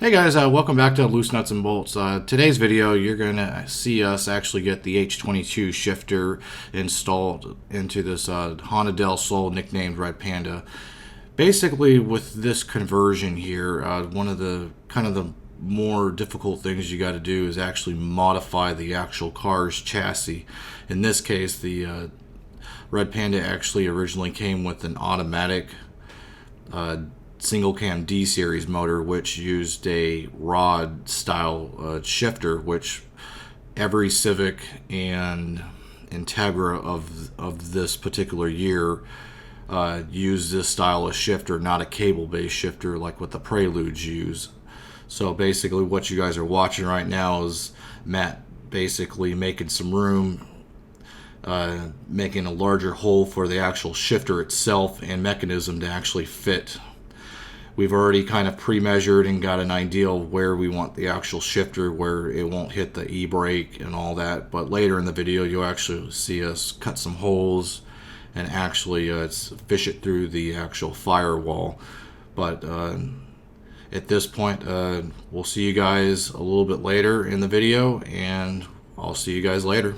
Hey guys, welcome back to Loose Nuts and Bolts. Today's video, you're going to see us actually get the H22 shifter installed into this Honda Del Sol nicknamed Red Panda. Basically, with this conversion here, one of the more difficult things you got to do is actually modify the actual car's chassis. In this case, the Red Panda actually originally came with an automatic single cam D series motor, which used a rod style shifter, which every Civic and Integra of this particular year use this style of shifter, not a cable based shifter like what the Preludes use. So basically what you guys are watching right now is Matt basically making some room, making a larger hole for the actual shifter itself and mechanism to actually fit. We've already kind of pre-measured and got an idea of where we want the actual shifter, where it won't hit the e-brake and all that. But later in the video, you'll actually see us cut some holes and actually fish it through the actual firewall. But at this point, we'll see you guys a little bit later in the video, and I'll see you guys later.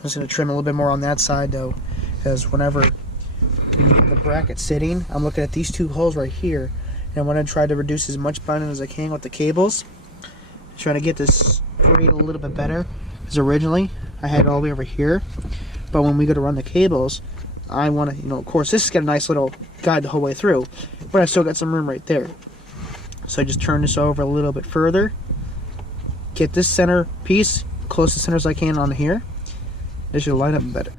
I'm just going to trim a little bit more on that side though, because whenever the bracket's sitting, I'm looking at these two holes right here, and I want to try to reduce as much binding as I can with the cables. Trying to get this straight a little bit better, because originally I had it all the way over here, but when we go to run the cables, I want to, of course this has got a nice little guide the whole way through, but I still got some room right there. So I just turn this over a little bit further, get this center piece close to center as I can on here. It should line up better.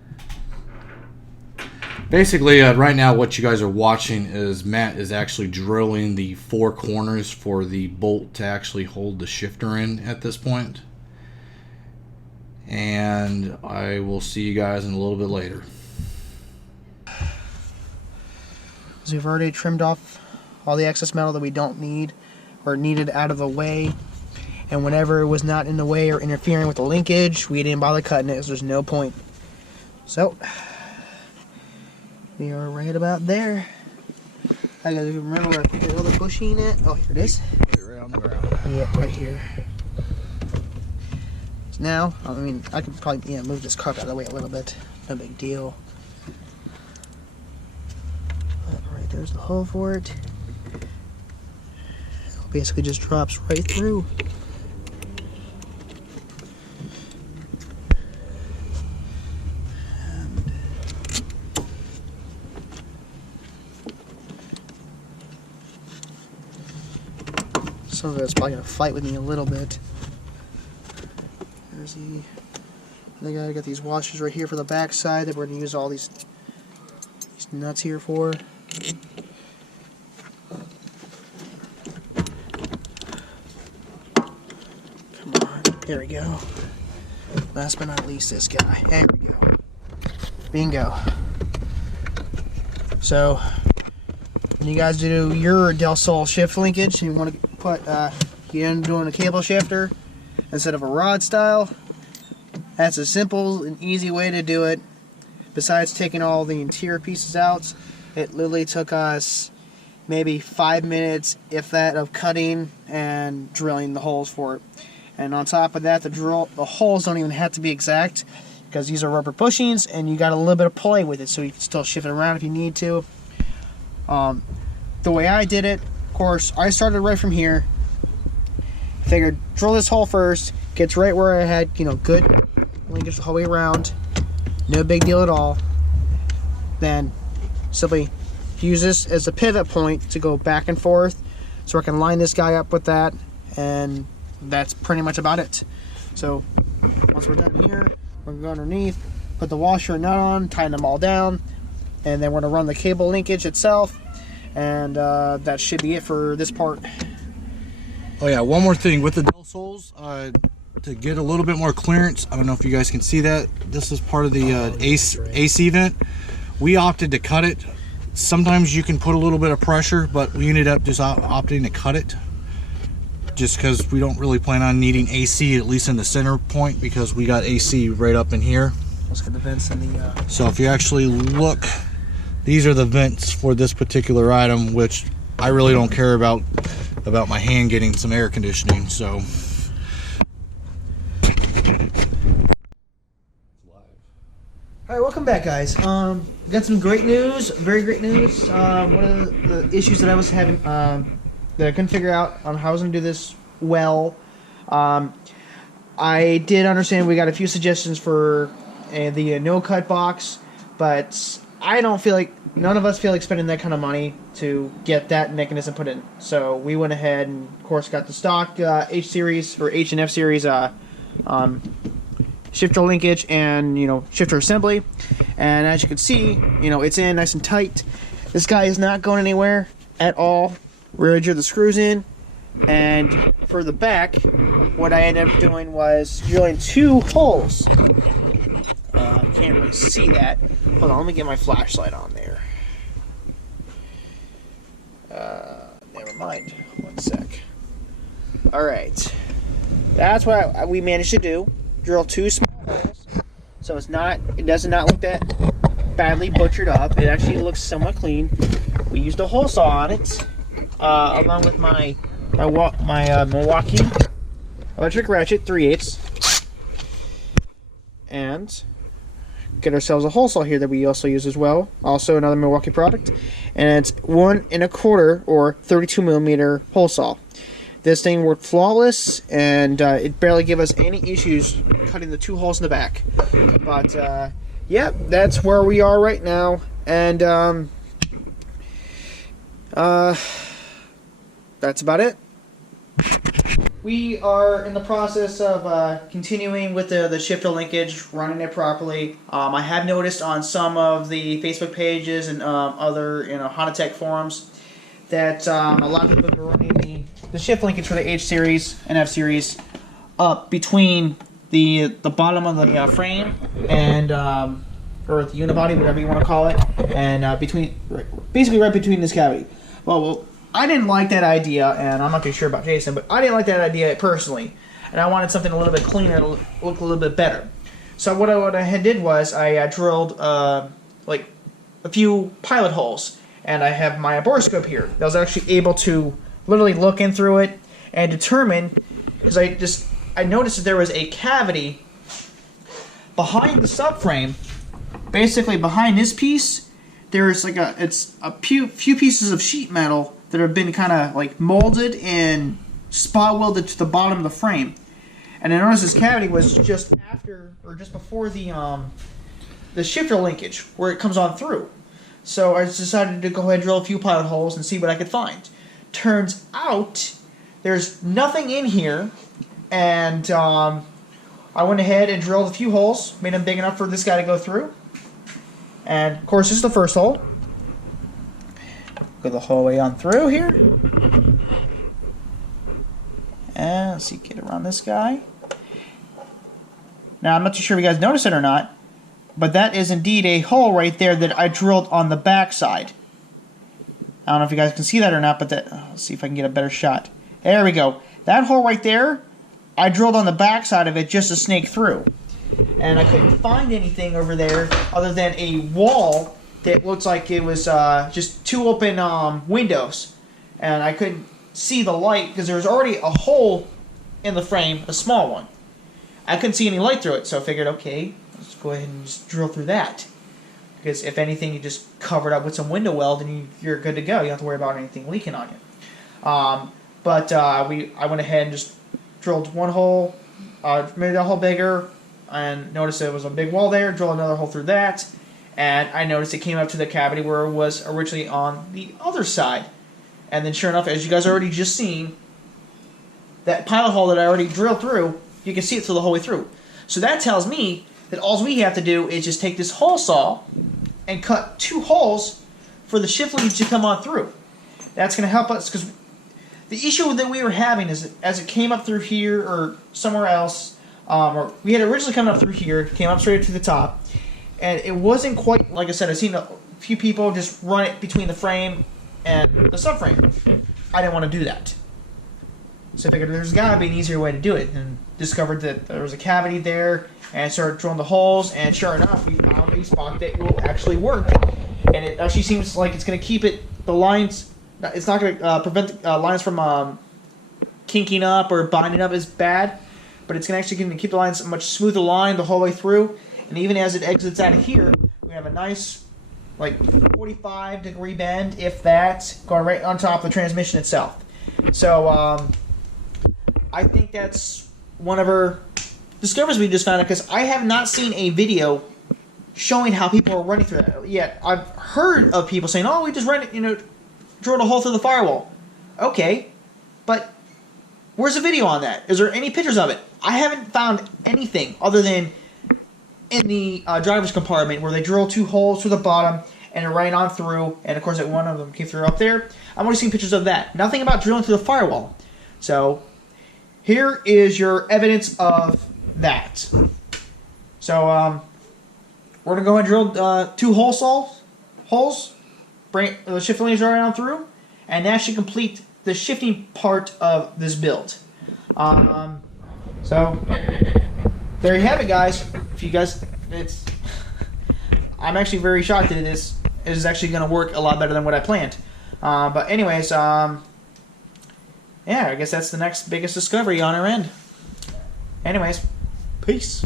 Basically, right now what you guys are watching is Matt is actually drilling the four corners for the bolt to actually hold the shifter in at this point. And I will see you guys in a little bit later. So we've already trimmed off all the excess metal that we don't need or needed out of the way. And whenever it was not in the way or interfering with the linkage, we didn't bother cutting it, so there's no point. So, we are right about there. I gotta remember where I put the other bushing at. Oh, here it is. Put it right on the ground. Yeah, right here. So now, I could probably move this carpet out of the way a little bit. No big deal. Right there's the hole for it. It basically just drops right through. Some of it's probably going to fight with me a little bit. There's the... I got these washers right here for the back side that we're going to use all these nuts here for. Come on. There we go. Last but not least, this guy. There we go. Bingo. So, when you guys do your Del Sol shift linkage, you want to put you end doing a cable shifter instead of a rod style. That's a simple and easy way to do it. Besides taking all the interior pieces out, it literally took us maybe 5 minutes, if that, of cutting and drilling the holes for it. And on top of that, the holes don't even have to be exact, because these are rubber bushings and you got a little bit of play with it, so you can still shift it around if you need to. The way I did it, of course, I started right from here. Figured drill this hole first, gets right where I had, good linkage the whole way around. No big deal at all. Then simply use this as a pivot point to go back and forth, so I can line this guy up with that, and that's pretty much about it. So once we're done here, we're gonna go underneath, put the washer and nut on, tighten them all down, and then we're gonna run the cable linkage itself. And that should be it for this part. Oh yeah, one more thing with the Del Sols, to get a little bit more clearance. I don't know if you guys can see that. This is part of the AC vent. We opted to cut it. Sometimes you can put a little bit of pressure, but we ended up just opting to cut it, just because we don't really plan on needing AC, at least in the center point, because we got AC right up in here. Let's get the vents in the... So if you actually look, these are the vents for this particular item, which I really don't care about my hand getting some air conditioning. So Alright, welcome back, guys. Got some great news, very great news. One of the issues that I was having, that I couldn't figure out on how I was going to do this well, I did understand we got a few suggestions for the no-cut box, but I don't feel like, none of us feel like spending that kind of money to get that mechanism put in. So we went ahead and, of course, got the stock H-series, or H and F series, shifter linkage and, shifter assembly. And as you can see, it's in nice and tight. This guy is not going anywhere at all. We already drew the screws in. And for the back, what I ended up doing was drilling 2 holes. Can't really see that. Hold on, let me get my flashlight on there. Never mind. One sec. Alright. That's what we managed to do. Drill 2 small holes. So it does not look that badly butchered up. It actually looks somewhat clean. We used a hole saw on it, along with my Milwaukee electric ratchet 3/8, and get ourselves a hole saw here that we also use as well. Also another Milwaukee product, and it's 1 1/4 or 32 millimeter hole saw. This thing worked flawless, and it barely gave us any issues cutting the 2 holes in the back. But yeah, that's where we are right now, and that's about it. We are in the process of continuing with the shifter linkage, running it properly. I have noticed on some of the Facebook pages and other Honda Tech forums that a lot of people have been running the shift linkage for the H series and F series up between the bottom of the frame and or the unibody, whatever you want to call it, and basically right between this cavity. Well, I didn't like that idea, and I'm not too sure about Jason, but I didn't like that idea personally, and I wanted something a little bit cleaner, look a little bit better. So what I did was I drilled like a few pilot holes, and I have my borescope here. I was actually able to literally look in through it and determine, because I noticed that there was a cavity behind the subframe. Basically, behind this piece, there's like a few pieces of sheet metal that have been kind of like molded and spot welded to the bottom of the frame. And I noticed this cavity was just after or just before the shifter linkage where it comes on through. So I decided to go ahead and drill a few pilot holes and see what I could find. Turns out there's nothing in here, and I went ahead and drilled a few holes, made them big enough for this guy to go through. And of course, this is the first hole. Go the whole way on through here. And let's see, get around this guy. Now, I'm not too sure if you guys noticed it or not, but that is indeed a hole right there that I drilled on the back side. I don't know if you guys can see that or not, but let's see if I can get a better shot. There we go. That hole right there, I drilled on the back side of it just to snake through. And I couldn't find anything over there other than a wall that looks like it was just 2 open windows. And I couldn't see the light because there was already a hole in the frame, a small one. I couldn't see any light through it, so I figured, okay, let's go ahead and just drill through that. Because if anything, you just cover it up with some window weld and you're good to go. You don't have to worry about anything leaking on you. I went ahead and just drilled one hole, made that hole bigger, and noticed there was a big wall there, drilled another hole through that, and I noticed it came up to the cavity where it was originally on the other side. And then sure enough, as you guys already just seen, that pilot hole that I already drilled through, you can see it through the whole way through. So that tells me that all we have to do is just take this hole saw and cut 2 holes for the shift linkage to come on through. That's going to help us, because the issue that we were having is that as it came up through here or somewhere else, or we had originally come up through here, came up straight to the top, and it wasn't quite, like I said, I've seen a few people just run it between the frame and the subframe. I didn't want to do that. So I figured there's got to be an easier way to do it, and discovered that there was a cavity there, and started drilling the holes, and sure enough, we found a spot that will actually work. And it actually seems like it's going to keep the lines, it's not going to prevent lines from kinking up or binding up as bad, but it's actually going to keep the lines a much smoother line the whole way through. And even as it exits out of here, we have a nice, like, 45-degree bend, if that, going right on top of the transmission itself. So, I think that's one of our discoveries we just found out, because I have not seen a video showing how people are running through that yet. I've heard of people saying, "Oh, we just ran it, drilled a hole through the firewall." Okay, but where's the video on that? Is there any pictures of it? I haven't found anything other than in the driver's compartment where they drill 2 holes through the bottom and it ran on through, and of course one of them came through up there. I've only seen pictures of that. Nothing about drilling through the firewall. So here is your evidence of that. So we're gonna go ahead and drill 2 holes, bring the shift lanes right on through, and that should complete the shifting part of this build. So there you have it, guys. If you guys, I'm actually very shocked that this is actually going to work a lot better than what I planned. But anyways, yeah, I guess that's the next biggest discovery on our end. Anyways, peace.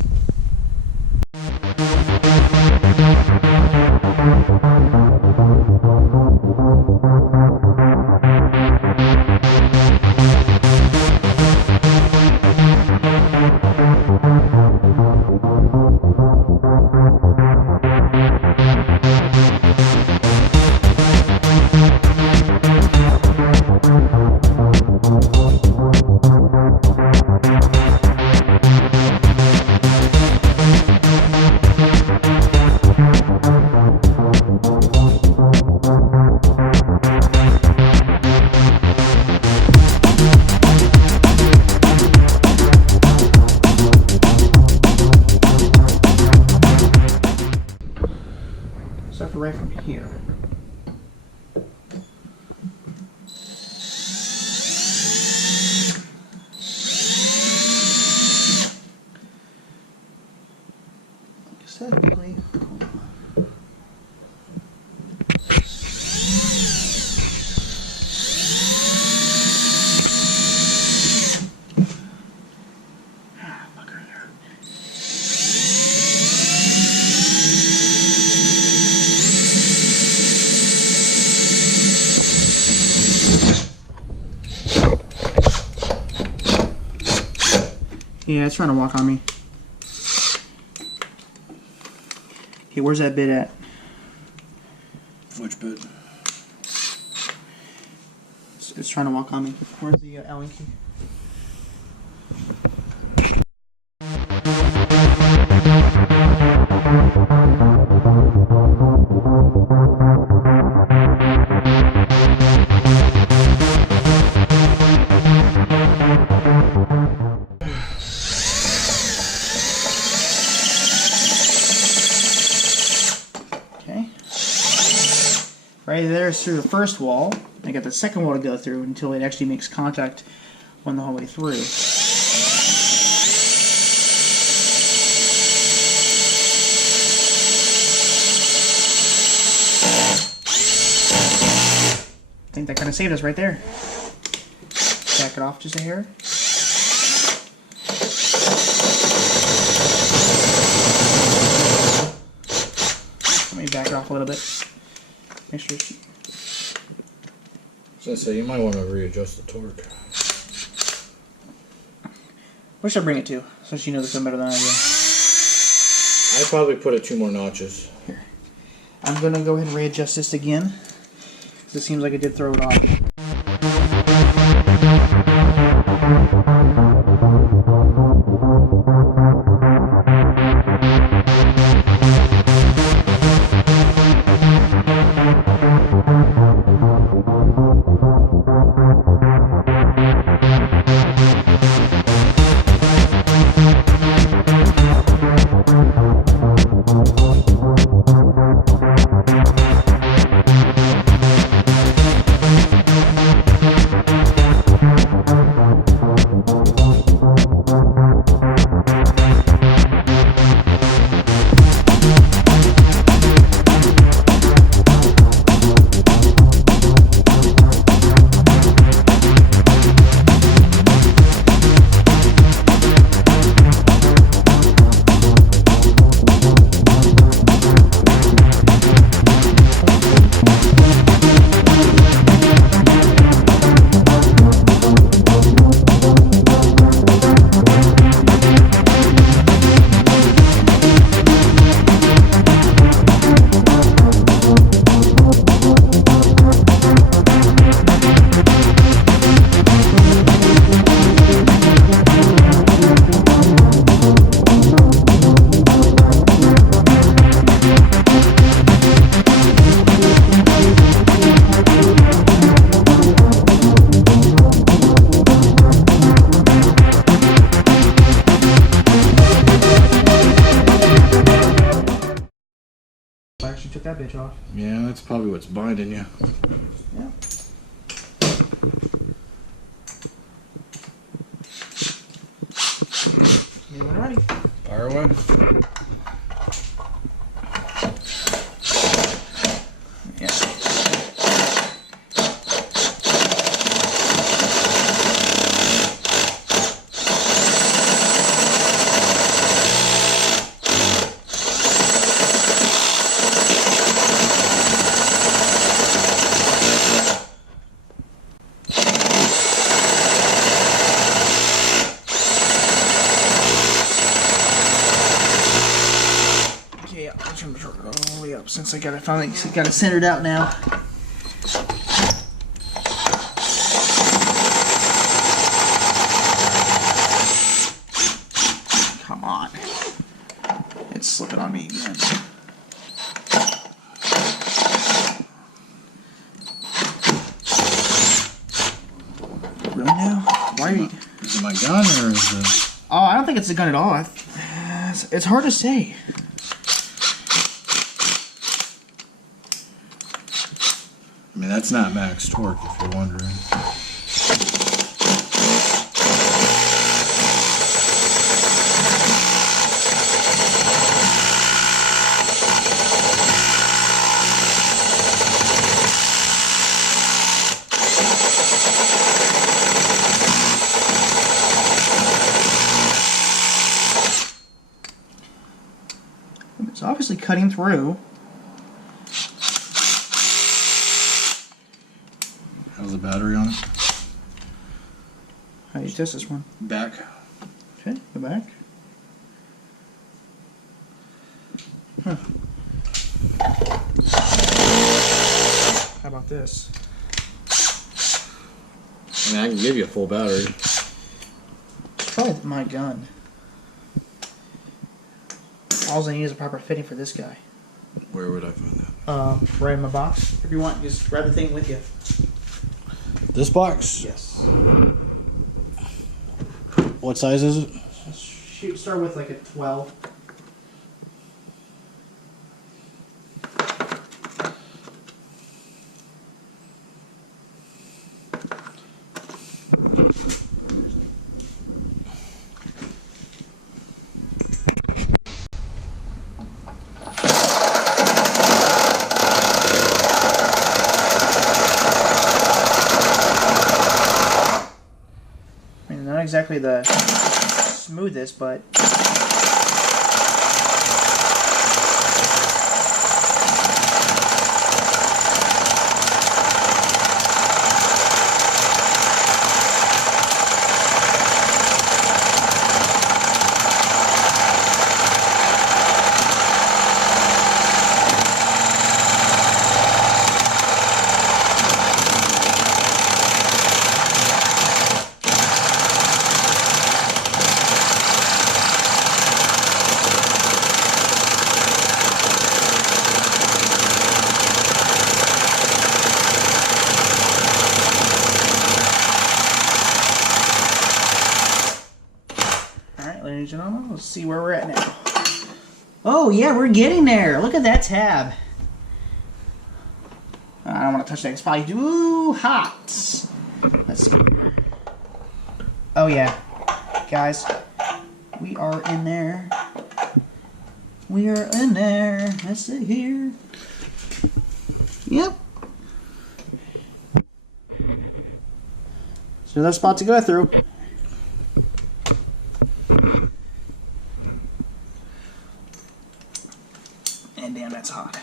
Start right from here. Technically, yeah, it's trying to walk on me. Okay, where's that bit at? Which bit? It's trying to walk on me. Where's the Allen key? Right there is through the first wall. I got the second wall to go through until it actually makes contact on the whole way through. I think that kind of saved us right there. Back it off just a hair. Let me back it off a little bit. Make sure. So you might want to readjust the torque. Where should I bring it to? Since you know this one better than I do. I'd probably put it 2 more notches. Here. I'm going to go ahead and readjust this again. Because it seems like it did throw it off. I actually took that bitch off. Yeah, that's probably what's binding you. Yeah. You when ready. Fire away. Yeah. Okay, I'll turn the torque all the way up since I got it finally got it centered out now. Come on. It's slipping on me again. Really now? Why are you... Is it my gun or is it... Oh, I don't think it's a gun at all. It's hard to say. I mean, that's not max torque if you're wondering. It's obviously cutting through. How's the battery on it? How do you test this one? Back. Okay, go back. Huh. How about this? I mean, I can give you a full battery. It's probably my gun. All I need is a proper fitting for this guy. Where would I find that? Right in my box. If you want, just grab the thing with you. This box? Yes. What size is it? Shoot, start with like a 12. Not exactly the smoothest, but ladies and gentlemen, let's see where we're at now. Oh yeah, we're getting there. Look at that tab. I don't want to touch that. It's probably too hot. Let's see. Oh yeah, guys, we are in there. We are in there. Let's see here. Yep. So another spot to go through. And damn, that's hot.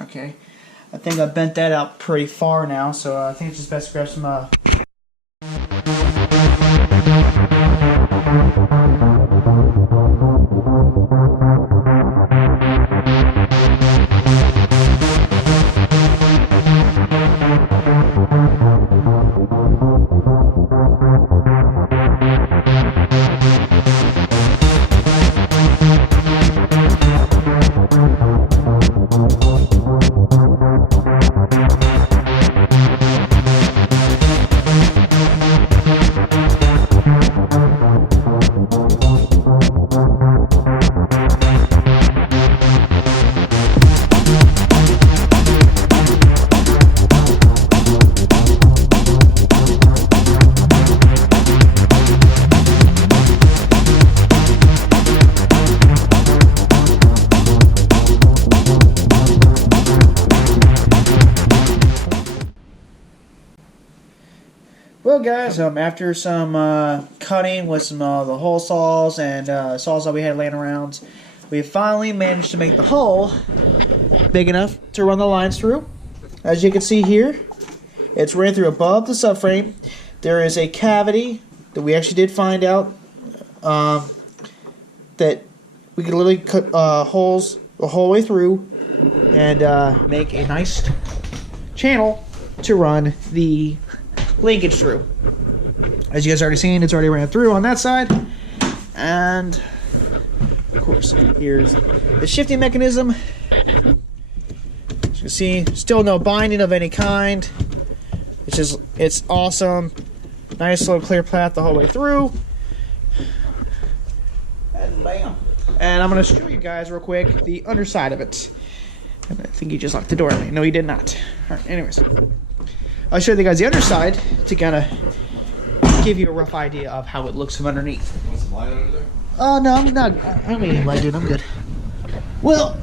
Okay, I think I bent that out pretty far now, so I think it's just best to grab some guys, after some cutting with some the hole saws and saws that we had laying around, we finally managed to make the hole big enough to run the lines through. As you can see here, it's ran through above the subframe. There is a cavity that we actually did find out that we could literally cut holes the whole way through and make a nice channel to run the linkage through. As you guys already seen, it's already ran through on that side. And of course, here's the shifting mechanism. As you can see, still no binding of any kind. It's awesome. Nice little clear path the whole way through. And bam. And I'm going to show you guys real quick the underside of it. And I think he just locked the door. No, he did not. Alright, anyways. I'll show you guys the underside to kind of give you a rough idea of how it looks from underneath. Want some light under there? Oh, no, I'm not. I don't need any light, dude. I'm good. Well,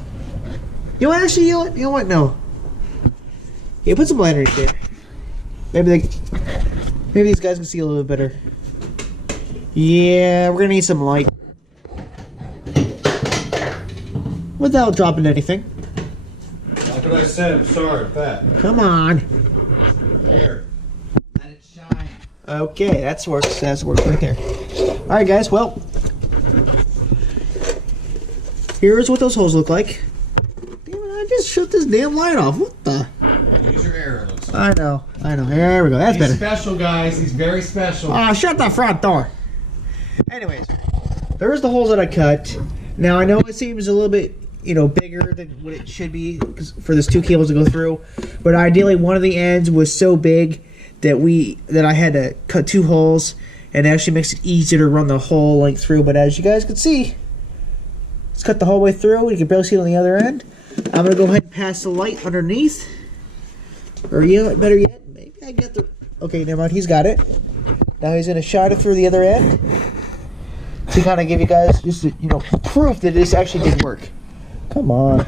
you know what? Actually, you know what? No. Yeah, put some light underneath there. Maybe these guys can see a little bit better. Yeah, we're gonna need some light. Without dropping anything. Like what I said, I'm sorry, Pat. Come on. Here. Let it shine. Okay, that's works. That's works right there. Alright guys, well. Here's what those holes look like. Damn it, I just shut this damn light off. What the? Use your arrow, looks like. I know. There we go. That's better. He's special, guys. He's very special. Ah, shut the front door. Anyways, there's the holes that I cut. Now I know it seems a little bit, bigger than what it should be for this 2 cables to go through, but ideally one of the ends was so big that I had to cut 2 holes, and it actually makes it easier to run the whole length through. But as you guys can see, it's cut the whole way through. You can barely see it on the other end. I'm gonna go ahead and pass the light underneath, or better yet, maybe I get the. Okay, never mind. He's got it. Now he's gonna shine it through the other end to kind of give you guys just proof that this actually did work. Come on.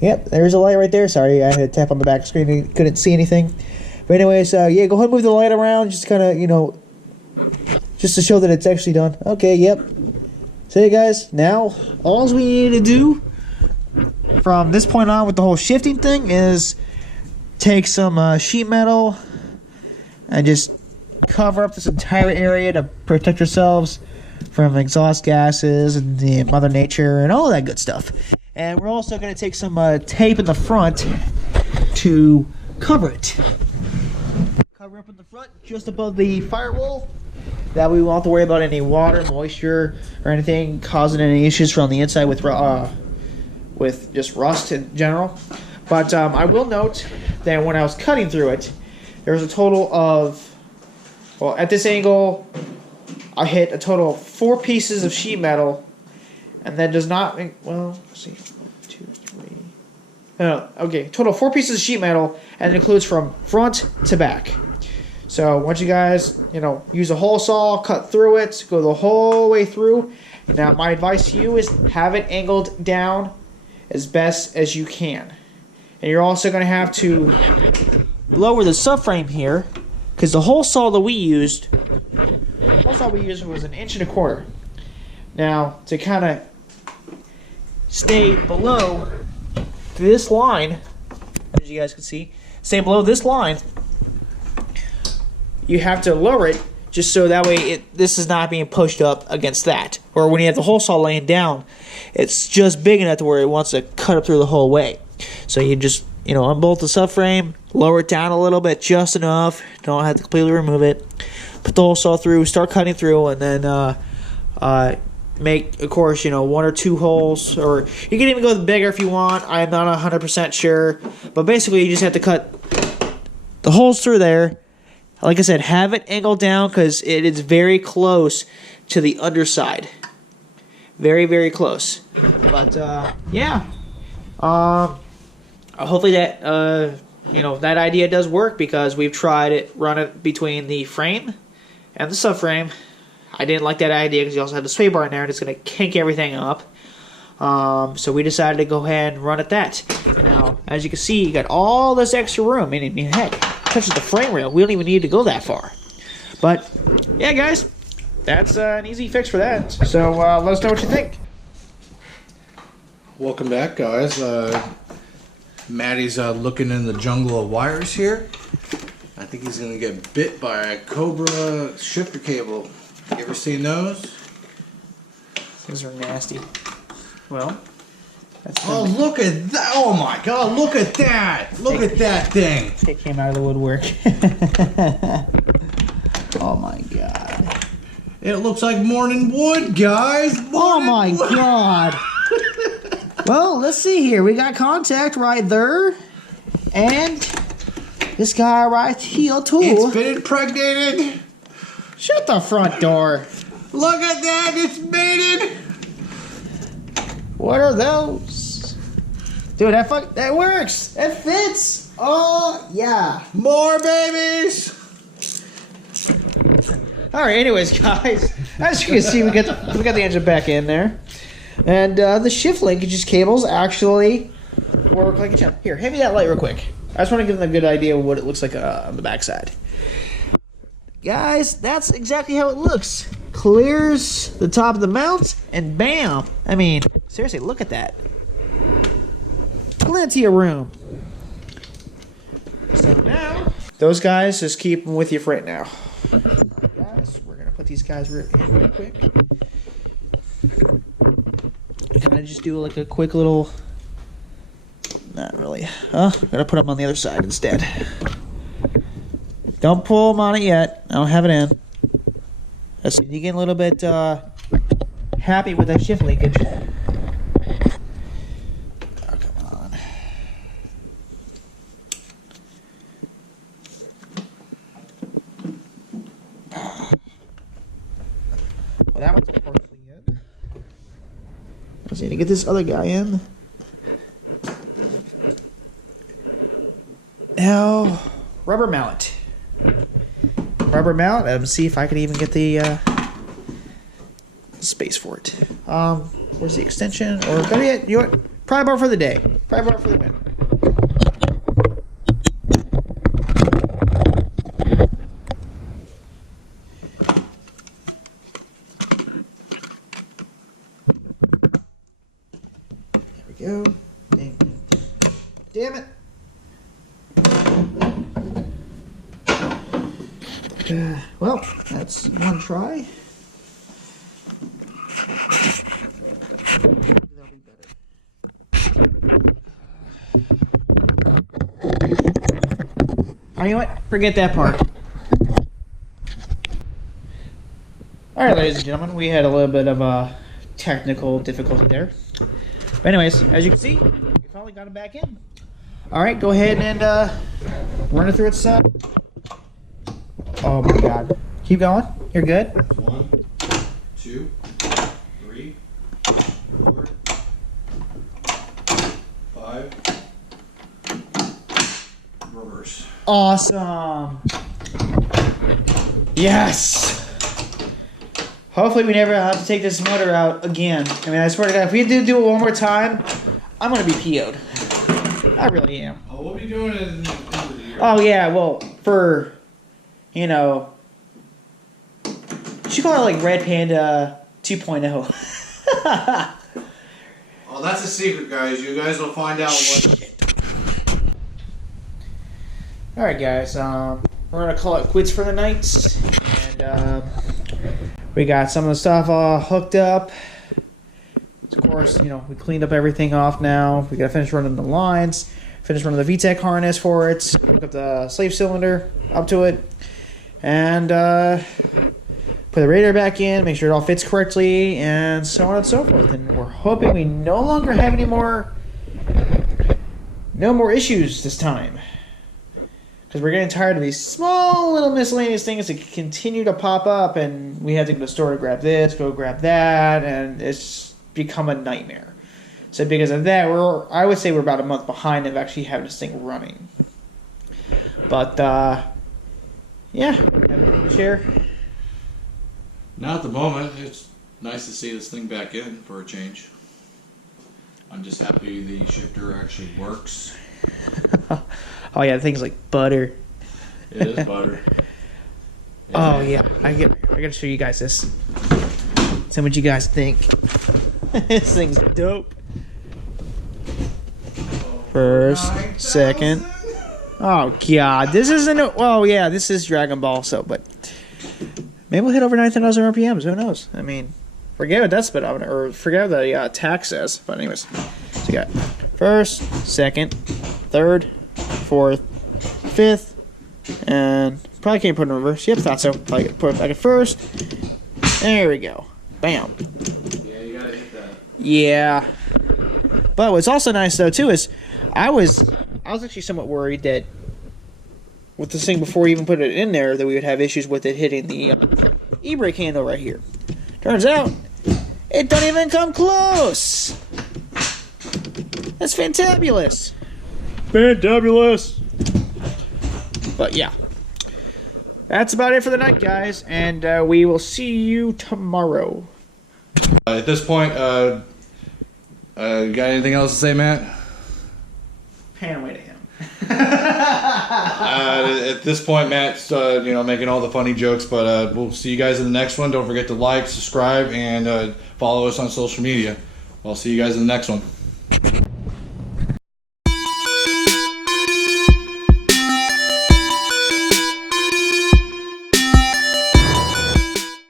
Yep, there's a light right there. Sorry, I had to tap on the back screen and couldn't see anything. But anyways, yeah, go ahead and move the light around, just kind of, just to show that it's actually done. Okay, yep. So you guys, now all we need to do from this point on with the whole shifting thing is take some sheet metal and just cover up this entire area to protect yourselves from exhaust gases and the Mother Nature and all that good stuff. And we're also going to take some tape in the front to cover it. Cover up in the front just above the firewall. That way we won't have to worry about any water, moisture, or anything causing any issues from the inside with just rust in general. But I will note that when I was cutting through it, there was a total of, well, at this angle, I hit a total of 4 pieces of sheet metal, and that does not make, well, let's see, 1, 2, 3. Okay, total of 4 pieces of sheet metal, and it includes from front to back. So once you guys, use a hole saw, cut through it, go the whole way through. Now my advice to you is have it angled down as best as you can. And you're also going to have to lower the subframe here, because the hole saw that we used, was 1.25 inches. Now to kind of stay below this line, as you guys can see, stay below this line, you have to lower it just so that way this is not being pushed up against that. Or when you have the hole saw laying down, it's just big enough to where it wants to cut up through the whole way. So you just, unbolt the subframe, lower it down a little bit, just enough. Don't have to completely remove it. Put the hole saw through, start cutting through, and then make, of course, 1 or 2 holes. Or you can even go bigger if you want. I'm not 100% sure. But basically, you just have to cut the holes through there. Like I said, have it angled down because it is very close to the underside. Very, very close. But, yeah. Hopefully that, that idea does work because we've tried it, run it between the frame and the subframe. I didn't like that idea because you also have the sway bar in there and it's going to kink everything up. So we decided to go ahead and run at that. And now, as you can see, you got all this extra room. I mean, heck, touches the frame rail. We don't even need to go that far. But yeah, guys, that's an easy fix for that. So let us know what you think. Welcome back, guys. Maddie's looking in the jungle of wires here. I think he's gonna get bit by a Cobra shifter cable. You ever seen those? Those are nasty. Well, that's oh, look at that! Oh my God, look at that! Look at that thing! It came out of the woodwork. Oh my God! It looks like morning wood, guys. Oh my God! Well, let's see here. We got contact right there, and this guy right here too. It's been impregnated. Shut the front door. Look at that! It's mated. What are those? Dude, that works. It fits. Oh yeah. More babies. All right. Anyways, guys, as you can see, we got the engine back in there, and the shift linkage cables actually work like a champ. Here, hand me that light real quick. I just want to give them a good idea of what it looks like on the backside. Guys, that's exactly how it looks. Clears the top of the mount, and bam! I mean, seriously, look at that. Plenty of room. So now, those guys, just keep them with you for right now. Guys, we're gonna put these guys in real quick. Kind of just do like a quick little. Not really. Huh? Gotta put them on the other side instead. Don't pull them on it yet. I don't have it in. You get a little bit happy with that shift linkage. Oh, come on. Well, that one's partially in. Let's need to get this other guy in. Now, rubber mallet. Rubber mount. Let's see if I can even get the space for it. Where's the extension? Or better yet, you know what? Pry bar for the day. Pry bar for the win. There we go. Damn it. Well, that's one try. That'll be better. Oh, you know what? Forget that part. Alright, ladies and gentlemen, we had a little bit of a technical difficulty there. But anyways, as you can see, we finally got it back in. Alright, go ahead and run it through its oh my God. Keep going. You're good. 1, 2, 3, 4, 5. Reverse. Awesome. Yes. Hopefully we never have to take this motor out again. I mean, I swear to God, if we do it one more time, I'm going to be PO'd. I really am. Oh, we'll be doing it in the year. Oh, yeah. Well, for, you know, you should call it like Red Panda 2.0. Oh, that's a secret, guys. You guys will find out what. All right, guys. We're gonna call it quits for the night, and we got some of the stuff all hooked up. Of course, you know, we cleaned up everything off now. We gotta finish running the lines, finish running the VTEC harness for it, hook up the slave cylinder up to it, and put the radiator back in, make sure it all fits correctly, and so on and so forth. And we're hoping we no longer have no more issues this time. Because we're getting tired of these small little miscellaneous things that continue to pop up, and we have to go to the store to grab this, go grab that, and it's become a nightmare. So because of that, I would say we're about a month behind of actually having this thing running. But, yeah, have anything to share? Not at the moment. It's nice to see this thing back in for a change. I'm just happy the shifter actually works. Oh yeah, things like butter. It is butter. Oh yeah, I gotta show you guys this. Tell me what you guys think. This thing's dope. First, second. Oh god, this isn't. Well, yeah, this is Dragon Ball, so but maybe we'll hit over 9,000 RPMs. Who knows? I mean, forget what that speedometer or forget what the tach says. But anyways, so you got first, second, third, fourth, fifth, and probably can't put it in reverse. Yep, thought so. Probably put it back at first. There we go. Bam. Yeah, you gotta hit that. Yeah. But what's also nice though too is I was actually somewhat worried that with this thing before we even put it in there that we would have issues with it hitting the e-brake handle right here. Turns out it don't even come close. That's fantabulous. Fantabulous. But yeah. That's about it for the night, guys, and we will see you tomorrow. At this point, got anything else to say, Matt? Pan away to him. At this point, Matt's making all the funny jokes, but we'll see you guys in the next one. Don't forget to like, subscribe, and follow us on social media. I'll see you guys in the next one.